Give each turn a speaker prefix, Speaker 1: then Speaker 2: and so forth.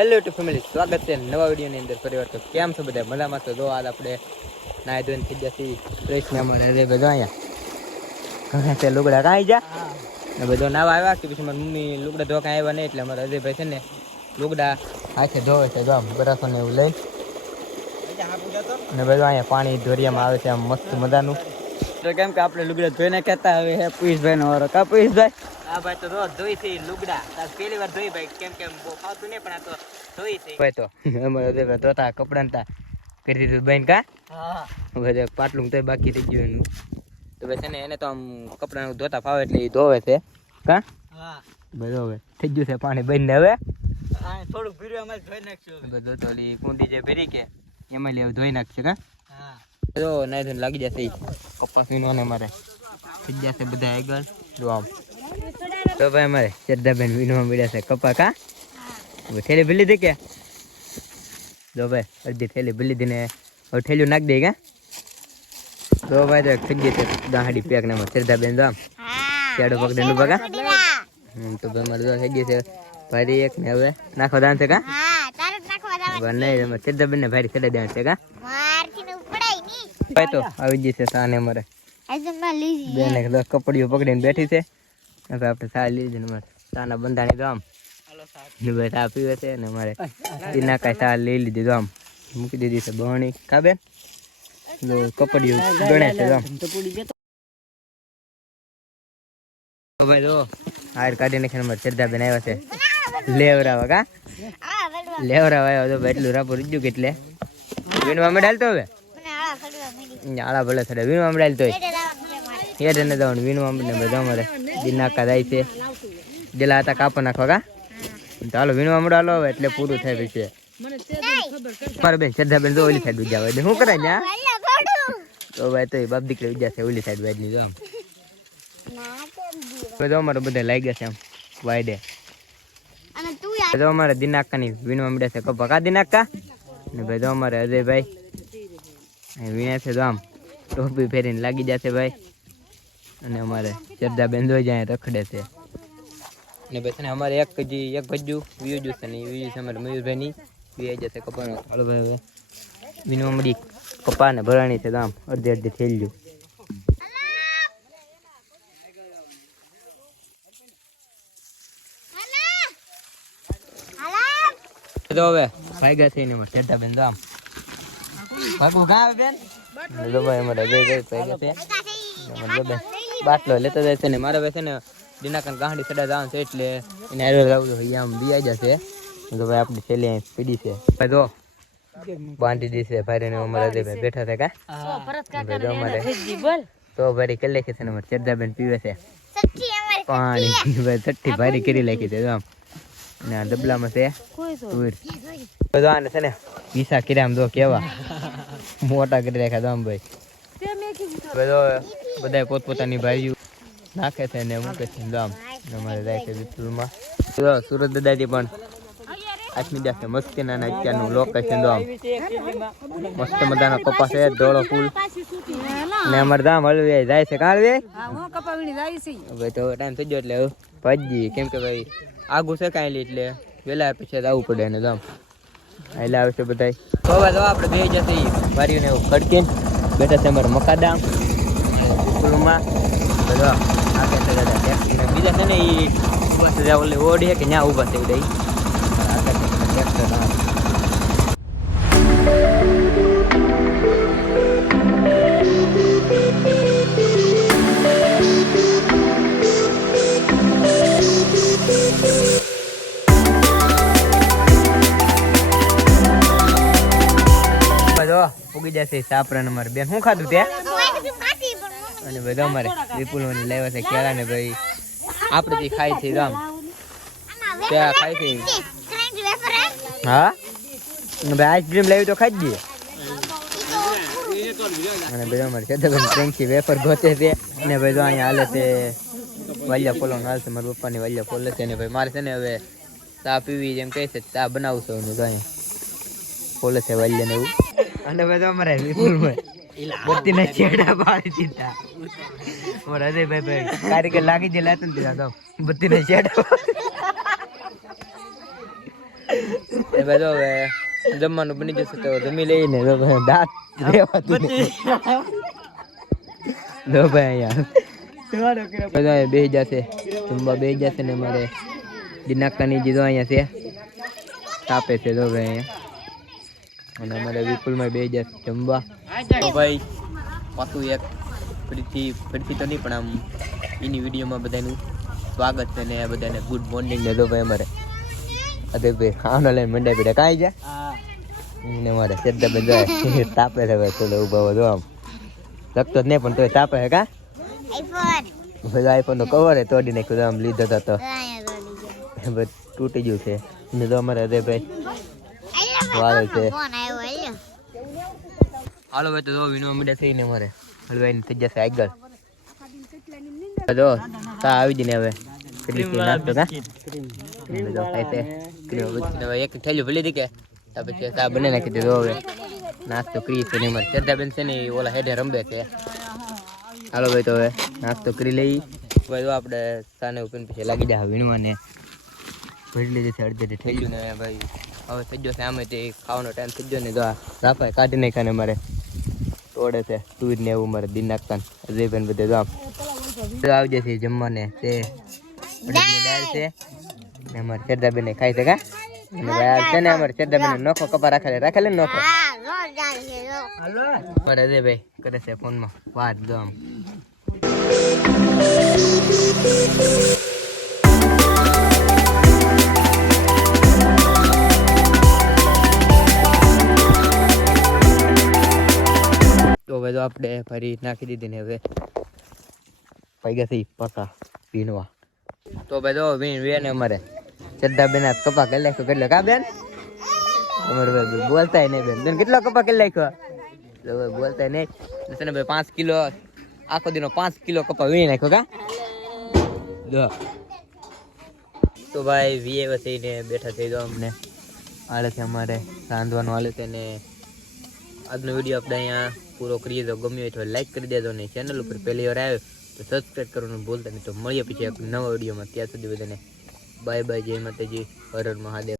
Speaker 1: Hello two family સ્વાગત છે નવા વિડીયોની અંદર ફરી તો કેમ છો બધા? મજામાં તો જો આજ આપણે નાય ધોઈને થઈ જતી ફ્રેશ ને મળે રે બધા અહીંયા. છે લુગડા. કાંઈ જા. ને બધો નાવા આવ્યા કે પછી મારી મમ્મી લુગડા ધોવા કાંઈ આવ્યા નહીં એટલે અમારા અજયભાઈ છે ને લુગડા હાથે ધોવે છે. જો આમ બરાસો ને એવું લઈ. ને બધું અહીંયા પાણી ધોરિયામાં આવે છે. આમ મસ્ત મજાનું. તો કેમ કે આપણે લુગડા ધોઈને કહેતા હવે હે પુઈશભાઈ નો વારો. કા પુઈશભાઈ હા ભાઈ તો રોજ ધોઈ છે લુગડા. તાર પહેલી વાર ધોઈ ભાઈ કેમ કે બહુ ફાવતું નહીં પણ આ તો ધોઈ છે ભાઈ તો અમારે ધોતા કપડા તા કરી દીધું બેન કા? હા. હવે પાટલું તો બાકી થઈ ગયું એનું. તો ભાઈ છે ને એને તો આમ કપડાનું ધોતા ફાવે એટલે એ ધોવે છે. કા?
Speaker 2: હા.
Speaker 1: બરોબર થઈ ગયું છે પાણી બંને હવે.
Speaker 2: થોડુંક ભીરું અમારે ધોઈ નાખશું.
Speaker 1: બધું તો ઓલી કુંડી જે ભરી કે એમાં લેવું ધોઈ નાખશે કા?
Speaker 2: હા.
Speaker 1: જો નાઈ ધોઈને લાગી જશે કપાસ વીણવાને મારે. થઈ જશે બધા આગળ. જો આમ. તો ભાઈ અમારે શ્રદ્ધાબેન વિનોમાં મળ્યા છે. કપા કા? થેલી ભરી દે કે? જો ભાઈ અડધી થેલી ભરી દીને ને હવે થેલીઓ નાખી દે કા? તો ભાઈ તો થઈ ગઈ છે દાહડી પેક ને શ્રદ્ધાબેન જો આમ. શેડો ઊભા કા? હમ, તો ભાઈ મારે જો થઈ ગઈ છે ભારી એક ને હવે નાખો દાન છે કા? નહીં શ્રદ્ધાબેન ને ભારી ચડાઈ દેવાનું છે કા?
Speaker 3: મારથી ને ઉપડાયની.
Speaker 1: ભાઈ તો આવી ગઈ છે સાને અમારે.
Speaker 3: આજે માં લીધી.
Speaker 1: બેન એક દસ કપડીઓ પકડીને બેઠી છે. હવે આપણે ચા લીધી ને ચાના બંધાણી તો આમ ને ભાઈ સા પીવે છે ને અમારે એના કાંઈ સા લઈ લીધી તો આમ મૂકી દીધી છે બહણી કા બેન જો કપડીઓ ગણે છે તો આમ ભાઈ જો હાર કાઢી નાખીને અમારે શ્રદ્ધાબેન આવ્યા છે લેવરાવા કા. લેવરાવા આવ્યો તો ભાઈ એટલું રાપો રીજ્યું કેટલે વીણવા મેં ડાલતો હવે
Speaker 3: આળા ફડવા મળી.
Speaker 1: આળા ભલે થડે વીણવા મેં ડાલતો
Speaker 3: હોય
Speaker 1: હેઠ ને દઉં વીણવા બધા અમારે દિનાકા જાય છે. દિલા હતા કાપો નાખવા કા? ચાલો વીણવા મળો, હાલો એટલે પૂરું થાય પછી. મારે બેન શ્રદ્ધા બેન તો ઓલી સાઈડ ઉજા હોય. શું
Speaker 3: કરે ને.
Speaker 1: તો ભાઈ તો બાપ દીકરી ઉજા છે, ઓલી સાઈડ વાઈડ લીધો આમ
Speaker 3: ના
Speaker 1: તો અમારે બધા લાગ્યા છે આમ વાઈડે
Speaker 3: તું
Speaker 1: અમારે દિનાકાની વીણવા મળ્યા છે, કપા. કા દિનાકા? ને ભાઈ તો અમારે અજયભાઈ. વીણ્યા વીણે છે તો આમ, ટોપી ફેરીને લાગી જશે ભાઈ. અને અમારે શ્રદ્ધા બેન દોઈ જાય રખડે છે. અને પછી અમારે એક હજી એક ભજ્જુ બીજું છે ને એ છે અમારે મયુરભાઈની. બે જશે કપાનો. હાલો ભાઈ હવે. વીણવા મળી કપા ને ભરાણી છે આમ અડધી અડધી થઈ ગયું. તો હવે ભાગ્યા થઈને અમારે શ્રદ્ધા બેન તો આમ. ભાગવું કાં બેન. ભાઈ અમારે અજય ભાઈ ભાગ્યા છે બાટલો લેતો જાય છે ને મારે છે ને દિનાકન ગાંડી સડા જવાનું છે એટલે એને હારે જવું અહીંયા આમ બિયાઈ જશે તો ભાઈ આપણી છેલ્લી અહીં પીડી છે. ભાઈ જો. બાંધી દીધી ભાઈ ને અમારા અજયભાઈ બેઠા છે કા? તો ભાઈ કરી લેખે છે ને અમારે શ્રદ્ધાબેન પીવે છે. પાણી ભાઈ છઠ્ઠી ભારી કરી લખી છે આમ. ને આ ડબલામાં છે. તુર બધો આને છે ને પીસા કર્યા આમ જો કેવા. મોટા કરી રાખ્યા તો આમ ભાઈ. બધો બધા પોતપોતાની ભાઈઓ નાખે છે ને મૂકે છે ગામ અમારે જાય છે વિપુલમાં સુરત દાદાજી પણ આઠમી દાખે મસ્તી ના અત્યારનું લોકેશન ગામ મસ્ત મજાનો કપાસ છે, ધોળો ફૂલ. ને અમારે ગામ હળવે જાય છે, કાં હળવે હવે તો ટાઈમ થઈ ગયો એટલે ભાજી કેમ કે ભાઈ આગું છે કાંઈ એટલે વહેલા પછી આવવું પડે એને દામ એટલે આવે છે બધા તો આપણે બે જતી વારીઓને એવું ખડકીને. બેઠા છે અમારા મકાદામ. સ્કૂલમાં બધા આગે છે દાદા ટેક્સી ને બીજા છે ને એ બસ ઓલી ઓડી છે કે ત્યાં ઊભા થઈ દઈ આગળ ઉગી જશે સાપરા નંબર બેન. શું ખાધું ત્યાં અને બધા અમારે વિપુલોની લેવા છે કેળા ને ભાઈ. આપણે થી ખાઈ છે રામ ત્યાં ખાઈ છે.
Speaker 3: હે?
Speaker 1: ભાઈ આઈસ્ક્રીમ લાવી તો ખાઈ જઈએ અને બધા અમારે સદાબેન ફ્રેન્ચી વેફર ગોતે છે. અને ભાઈ જો અહીંયા હાલે છે, વાલ્યા ફોલો હાલ છે, મારા પપ્પાની વાલિયા ફોલે છે. ને ભાઈ મારે છે ને હવે ચા પીવી જેમ કહે છે, ચા બનાવશો છું. તો અહીંયા ફોલે છે વાલિયા ને એવું. અને ભાઈ તો અમારે વિપુલમાં બત્તીના છેડા પાડી દીધા અમારા અજયભાઈ ભાઈ કારીગર લાગી જે લાતું દીધા તો બત્તીના છેડા એ બધો હવે જમવાનું બની જશે તો જમી લઈને તો ભાઈ દાંત રહેવાતું નહીં. લો ભાઈ અહીંયા બધા અહીંયા જશે જમવા બેસી જશે ને મારે દિનાકાની જીધો અહીંયા છે તાપે છે ભાઈ અહીંયા અને અમારે વિપુલમાં જશે જમવા તો ભાઈ પાછું એક ફરીથી ફરીથી તો નહીં પણ આમ એની વિડીયોમાં બધાનું સ્વાગત છે ને બધાને ગુડ મોર્નિંગ ને તો ભાઈ અમારે. અરે ભાઈ ખાવાનો લઈને મંડે પીડા કાંઈ જા? એને મારે શ્રદ્ધા બધા તાપે છે ભાઈ થોડો ઊભા બધો આમ. લગતો જ નહીં પણ તોય તાપે છે કા?
Speaker 3: આઈફોન.
Speaker 1: બધા આઈફોન નો કવર તોડી નાખ્યું આમ લીધો હતો તો.
Speaker 3: તો
Speaker 1: તૂટી ગયું છે. ને તો અમારે અરે ભાઈ વાળો છે. હાલો ભાઈ, તો જો વિનો મીડા થઈને મારે હલવાઈ થઈ જશે આગળ. જો તા આવી જઈને ક્રીમ હવે એક થેલી ભૂલી દી કે, તા પછી ચા બને નાખી દીધો હવે, નાસ્તો કરી છે ને અમારે. શ્રદ્ધાબેન છે ને ઓલા હેડે રમે છે. હાલો ભાઈ, તો હવે નાસ્તો કરી લઈ. ભાઈ તો આપણે સાને ઉપર પછી લાગી જાય વીણવા ને ભરી લીધી છે, અડધે થઈ ગયું ને ભાઈ, હવે થઈ ગયો છે, આમે તે ખાવાનો ટાઈમ થઈ ગયો ને, તો આ કાઢી નાખ્યા ને મારે તોડે છે. તુર ને એવું મારે દિન નાખતા અજયભાઈ બધે તો આમ. આવી જશે જમવાને, તે દાળ છે. અમારે શ્રદ્ધાબેન ને ખાઈ છે કા? અને છે ને અમારે શ્રદ્ધાબેન નોખો કપા રાખેલે રાખેલે નોખો?
Speaker 3: હા જોરદાર છે જો
Speaker 1: મારે અજયભાઈ કરે છે ફોનમાં. વાત જો હવે આપણે ફરી નાખી દીધી ને હવે પૈગા થઈ પકા પીનવા તો ભાઈ તો વીણ વીણ અમારે. શ્રદ્ધા બેન કપા કરી નાખ્યો. કેટલો? કા બેન? અમારે ભાઈ બોલતા નહીં બેન. બેન, કેટલો કપા કરી નાખ્યો? બોલતા નહીં. તને ને ભાઈ પાંચ કિલો, આખો દીનો પાંચ કિલો કપા વીણી નાખ્યો, કા? જો. તો ભાઈ વીએ વસીને બેઠા થઈ ગયો અમને. હાલે છે અમારે રાંધવાનું આલે છે ને આજનો વીડિયો આપણે અહીંયા પૂરો કરીએ તો ગમ્યો હોય તો લાઈક કરી દેજો ને ચેનલ ઉપર પહેલી વાર આવ્યો તો સબસ્ક્રાઈબ કરવાનું ભૂલતા નહીં. તો મળીએ પછી એક નવા વિડીયોમાં ત્યાં સુધી બધાને બાય બાય જય માતાજી હર મહાદેવ.